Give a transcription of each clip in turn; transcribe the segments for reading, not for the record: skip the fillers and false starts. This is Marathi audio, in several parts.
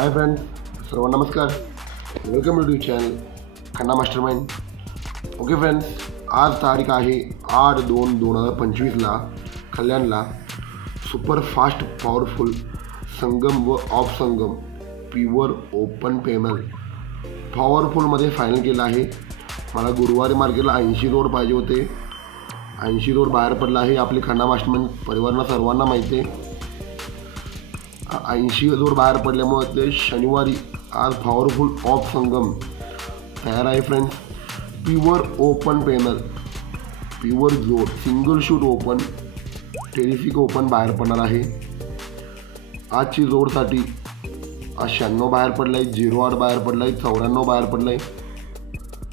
हाय फ्रेंड्स, सर्वांना नमस्कार. Welcome to YouTube channel Khanna mastermind. Okay friends, आज तारीख आहे 8/2/2025ला कल्याणला सुपर फास्ट पॉवरफुल संगम व off Sangam pure open panel पॉवरफुलमध्ये फायनल केलं आहे. मला गुरुवारी मार्केटला 80 रोड पाहिजे होते. 80 रोड बाहेर पडला आहे. आपली खन्ना मास्टरमाइंड परिवारांना सर्वांना माहिती आहे. 80 जोड बाहेर पडल्यामुळे ते शनिवारी आज पॉवरफुल ऑफ संगम तयार आहे. Friends, pure open panel, pure जोड, single shoot open, terrific open बाहेर पडणार आहे. आजची जोडसाठी आज 96 बाहेर पडला आहे, 08 बाहेर पडला आहे, 94 बाहेर पडला आहे.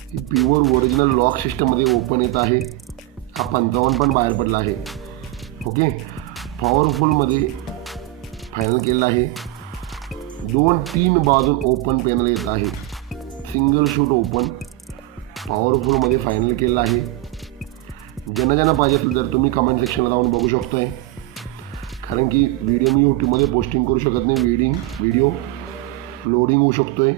ही प्युअर ओरिजिनल लॉक सिस्टममध्ये ओपन येत आहे. हा 55 पण बाहेर पडला आहे. ओके, पॉवरफुलमध्ये फायनल केलं आहे. 2-3 बाजून ओपन पॅनल येत आहे. सिंगल शूट ओपन पॉवरफुलमध्ये फायनल केलं आहे. ज्यांना पाहिजे असेल तर तुम्ही कमेंट सेक्शनला जाऊन बघू शकताय. कारण की व्हिडिओ मी यूट्यूबमध्ये पोस्टिंग करू शकत नाही. व्हिडिओ लोडिंग होऊ शकतो आहे.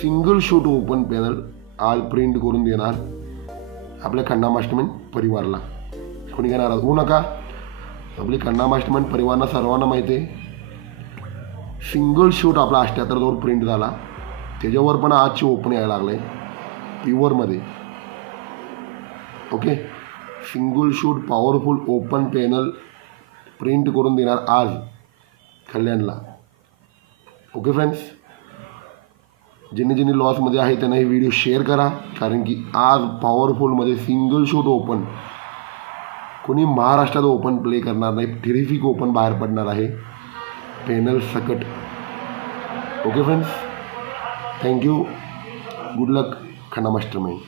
सिंगल शूट ओपन पॅनल आज प्रिंट करून देणार आपल्या खन्ना मास्टरमाइंड परिवाराला. कोणी काय नाराज होऊ नका. आपली खन्ना मास्टरमाइंड परिवारांना सर्वांना माहिती आहे. सिंगल शूट आपला 78 जोड प्रिंट झाला. त्याच्यावर पण आजची ओपन यायला लागलं आहे प्युअरमध्ये. Okay, single shoot powerful open panel print करून देणार आज कल्याणला. ओके फ्रेंड्स, ज्यांनी लॉसमध्ये आहे त्यांना हे व्हिडिओ शेअर करा. कारण की आज पॉवरफुलमध्ये सिंगल शूट ओपन कोणी महाराष्ट्रात ओपन प्ले करणार नाही. टेरिफिक ओपन बाहेर पडणार आहे पॅनल सकट. Okay friends, thank you. गुड लक खन्ना मास्टरमाइंड.